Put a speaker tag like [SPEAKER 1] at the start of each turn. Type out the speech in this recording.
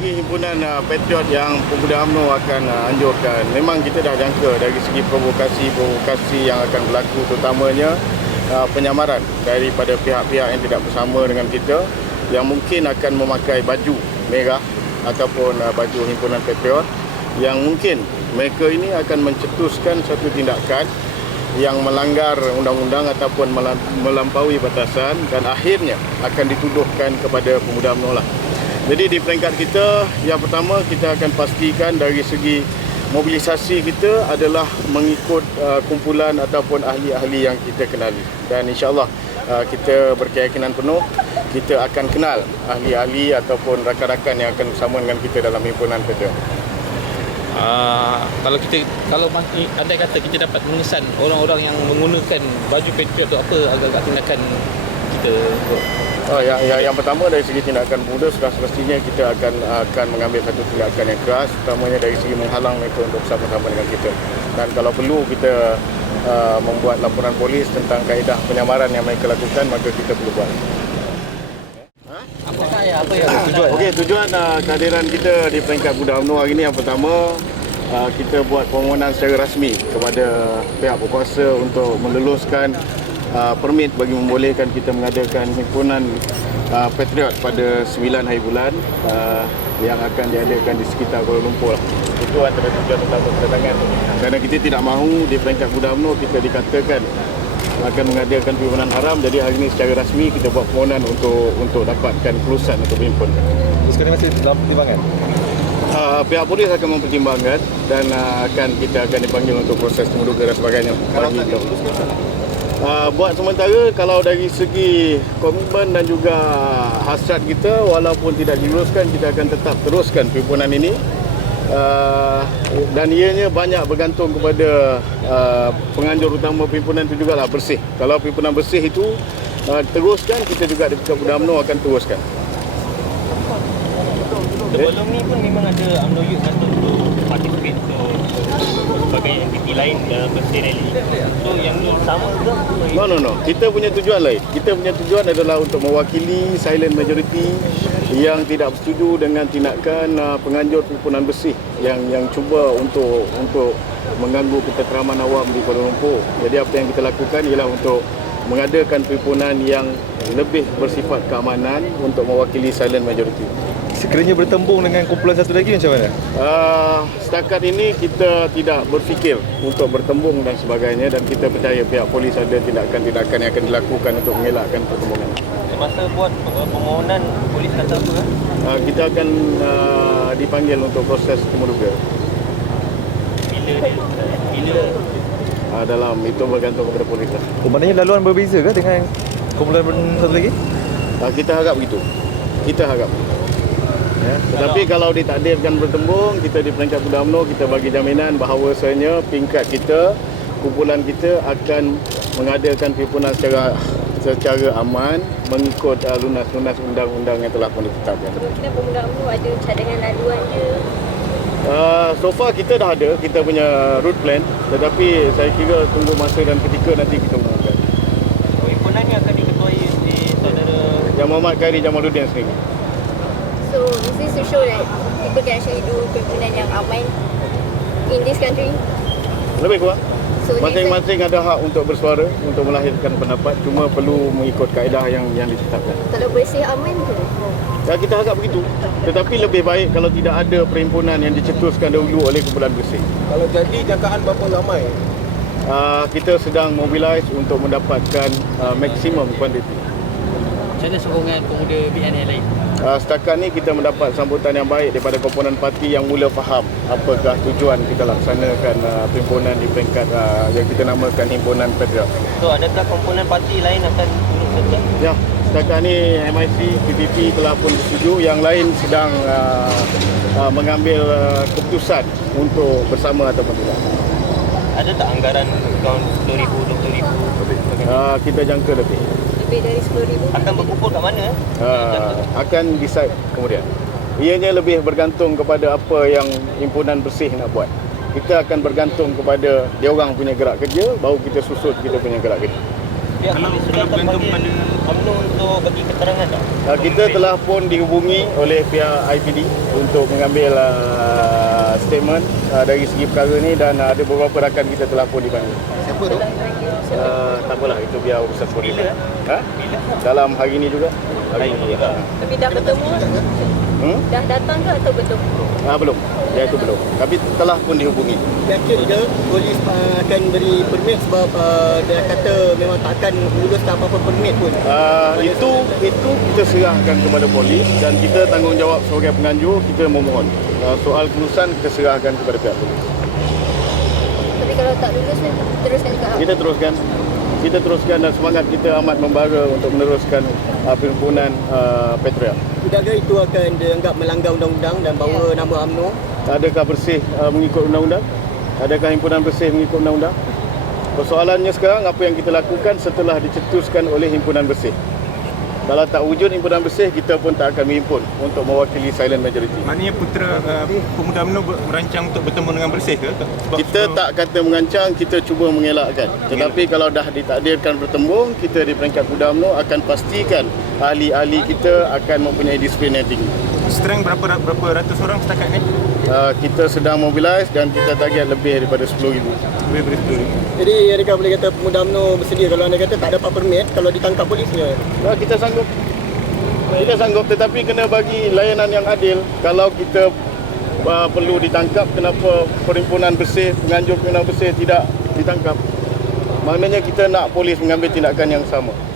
[SPEAKER 1] segi himpunan Patriot yang Pemuda UMNO akan anjurkan, memang kita dah jangka dari segi provokasi yang akan berlaku, terutamanya penyamaran daripada pihak-pihak yang tidak bersama dengan kita, yang mungkin akan memakai baju merah ataupun baju himpunan Patriot, yang mungkin mereka ini akan mencetuskan satu tindakan yang melanggar undang-undang ataupun melampaui batasan dan akhirnya akan dituduhkan kepada Pemuda UMNO lah. Jadi di peringkat kita, yang pertama kita akan pastikan dari segi mobilisasi kita adalah mengikut kumpulan ataupun ahli-ahli yang kita kenali, dan insya-Allah kita berkeyakinan penuh kita akan kenal ahli-ahli ataupun rakan-rakan yang akan bersama dengan kita dalam himpunan Patriot.
[SPEAKER 2] Kalau andai kata kita dapat mengesan orang-orang yang menggunakan baju Patriot tu, apa agak-agak tindakan kita?
[SPEAKER 1] Yang pertama dari segi tindakan pemuda, sudah semestinya kita akan mengambil satu tindakan yang keras, utamanya dari segi menghalang mereka untuk bersama-sama dengan kita. Dan kalau perlu kita membuat laporan polis tentang kaedah penyamaran yang mereka lakukan, maka kita perlu buat.
[SPEAKER 2] Apa yang
[SPEAKER 1] Tujuan kehadiran kita di peringkat Pemuda UMNO hari ini, yang pertama kita buat permohonan secara rasmi kepada pihak berkuasa untuk meluluskan permit bagi membolehkan kita mengadakan himpunan Patriot pada 9 hari bulan yang akan diadakan di sekitar Kuala Lumpur. Itu antara tujuan utama kedatangan. Kerana kita tidak mahu di peringkat Pemuda UMNO kita dikatakan akan mengadakan perhimpunan haram, jadi hari ini secara rasmi kita buat permohonan untuk dapatkan kelulusan untuk berhimpun.
[SPEAKER 3] Sekarang masih dalam pertimbangan?
[SPEAKER 1] Pihak polis akan mempertimbangkan dan kita akan dipanggil untuk proses temuduga dan sebagainya.
[SPEAKER 3] Kalau tak diluluskan,
[SPEAKER 1] buat sementara, kalau dari segi komitmen dan juga hasrat kita, walaupun tidak diluluskan, kita akan tetap teruskan perhimpunan ini. Dan ianya banyak bergantung kepada penganjur utama perhimpunan itu jugalah, bersih. Kalau perhimpunan bersih itu teruskan, kita juga di Pemuda UMNO akan teruskan.
[SPEAKER 4] Sebelum ni pun memang ada UMNO Youth kata untuk participate sebagai entiti lain dalam bersih rally. So yang ni sama ke?
[SPEAKER 1] No. Kita punya tujuan lain. Kita punya tujuan adalah untuk mewakili silent majority yang tidak bersetuju dengan tindakan penganjur perhimpunan bersih yang cuba untuk mengganggu ketenteraman awam di Kuala Lumpur. Jadi apa yang kita lakukan ialah untuk mengadakan perhimpunan yang lebih bersifat keamanan untuk mewakili silent majority.
[SPEAKER 3] sekiranya bertembung dengan kumpulan satu lagi macam mana?
[SPEAKER 1] Setakat ini kita tidak berfikir untuk bertembung dan sebagainya, dan kita percaya pihak polis ada tindakan-tindakan yang akan dilakukan untuk mengelakkan pertembungan.
[SPEAKER 4] Masa buat permohonan, polis kata apa kan?
[SPEAKER 1] Kita akan dipanggil untuk proses temuduga.
[SPEAKER 4] Bila?
[SPEAKER 1] Dalam itu bergantung kepada polis lah.
[SPEAKER 3] Maknanya laluan berbeza ke dengan kumpulan satu lagi?
[SPEAKER 1] Kita harap begitu. Kita harap. Ya. Tetapi kalau ditakdirkan bertembung, kita di peringkat Pemuda UMNO kita bagi jaminan bahawasanya peringkat kita, kumpulan kita akan mengadakan perhimpunan secara aman mengikut lunas-lunas undang-undang yang telah pun ditetapkan.
[SPEAKER 5] Kita Pemuda UMNO ada cadangan laluan je.
[SPEAKER 1] So far kita dah ada kita punya route plan, tetapi saya kira tunggu masa dan ketika nanti kita umumkan.
[SPEAKER 4] Perhimpunan ni akan diketuai di saudara
[SPEAKER 1] Yang Muhammad Khairi Jamaluddin sendiri.
[SPEAKER 5] So is this to show that people can actually do perhimpunan yang aman in this country?
[SPEAKER 1] Lebih kurang.
[SPEAKER 5] So
[SPEAKER 1] Masing-masing ada hak untuk bersuara, untuk melahirkan pendapat, cuma perlu mengikut kaedah yang ditetapkan.
[SPEAKER 5] kalau bersih aman ke?
[SPEAKER 1] Ya, kita harap begitu. Tetapi lebih baik kalau tidak ada perhimpunan yang dicetuskan dahulu oleh kumpulan bersih.
[SPEAKER 6] Kalau jadi jangkaan berapa ramai?
[SPEAKER 1] Kita sedang mobilize untuk mendapatkan maksimum kuantiti.
[SPEAKER 2] Macam mana sokongan pemuda BN yang lain?
[SPEAKER 1] Setakat ni kita mendapat sambutan yang baik daripada komponen parti yang mula faham apakah tujuan kita laksanakan perhimpunan di peringkat yang kita namakan Himpunan Patriot.
[SPEAKER 4] So adakah komponen parti lain akan turut serta?
[SPEAKER 1] Ya, setakat ni MIC, PPP telah pun bersetuju, yang lain sedang mengambil keputusan untuk bersama ataupun tidak.
[SPEAKER 4] Ada tak anggaran akaun 10,000, 20,000?
[SPEAKER 1] Kita jangka lebih.
[SPEAKER 5] Lebih dari 10,000?
[SPEAKER 4] Akan berkumpul kat mana?
[SPEAKER 1] Akan decide kemudian. Ianya lebih bergantung kepada apa yang himpunan bersih nak buat. Kita akan bergantung kepada dia orang punya gerak kerja, baru kita susun kita punya gerak kerja.
[SPEAKER 4] Pihak polis sudah terpanggil UMNO untuk bagi keterangan tak?
[SPEAKER 1] Kita telah pun dihubungi oleh pihak IPD untuk mengambil statement dari segi perkara ni, dan ada beberapa rakan kita telah pun dipanggil.
[SPEAKER 6] Siapa tu?
[SPEAKER 1] Tak apalah, itu biar urusan polis.
[SPEAKER 4] Bila?
[SPEAKER 1] Dalam hari ini juga. Hari ini juga.
[SPEAKER 5] Tapi dah bertemu? Dah datang ke atau belum?
[SPEAKER 1] Belum. Dia itu belum. Tapi telah pun dihubungi.
[SPEAKER 6] Yakin ke polis akan beri permit sebab dia kata memang tak akan luluskan apa-apa permit pun.
[SPEAKER 1] Itu kita serahkan kepada polis, dan kita tanggungjawab sebagai penganjur, kita memohon. Soal kelulusan kita serahkan kepada pihak polis.
[SPEAKER 5] Tapi kalau tak lulus ni teruskan juga?
[SPEAKER 1] Kita teruskan, dan semangat kita amat membara untuk meneruskan perhimpunan Patriot.
[SPEAKER 6] Tidakkah itu akan dianggap melanggar undang-undang dan bawa nama UMNO?
[SPEAKER 1] Adakah bersih mengikut undang-undang? Adakah himpunan bersih mengikut undang-undang? Persoalannya sekarang, apa yang kita lakukan setelah dicetuskan oleh himpunan bersih. Kalau tak wujud himpunan bersih, kita pun tak akan menghimpun untuk mewakili silent majority.
[SPEAKER 7] Maknanya putera pemuda UMNO merancang untuk bertemu dengan bersih ke?
[SPEAKER 1] Kita tak kata mengancang, kita cuba mengelakkan. Tetapi kalau dah ditakdirkan bertemu, kita di peringkat pemuda UMNO akan pastikan ahli-ahli kita akan mempunyai disiplin yang tinggi.
[SPEAKER 7] Strength berapa ratus orang setakat ni?
[SPEAKER 1] Kita sedang mobilize dan kita target lebih daripada 10,000.
[SPEAKER 7] Lebih dari 10,000.
[SPEAKER 6] Jadi adakah boleh kata pemuda UMNO bersedia kalau anda kata tak dapat permit kalau ditangkap polisnya?
[SPEAKER 1] Kita sanggup. Kita sanggup, tetapi kena bagi layanan yang adil. Kalau kita perlu ditangkap, kenapa perhimpunan bersih, penganjur perhimpunan bersih tidak ditangkap? Maknanya kita nak polis mengambil tindakan yang sama.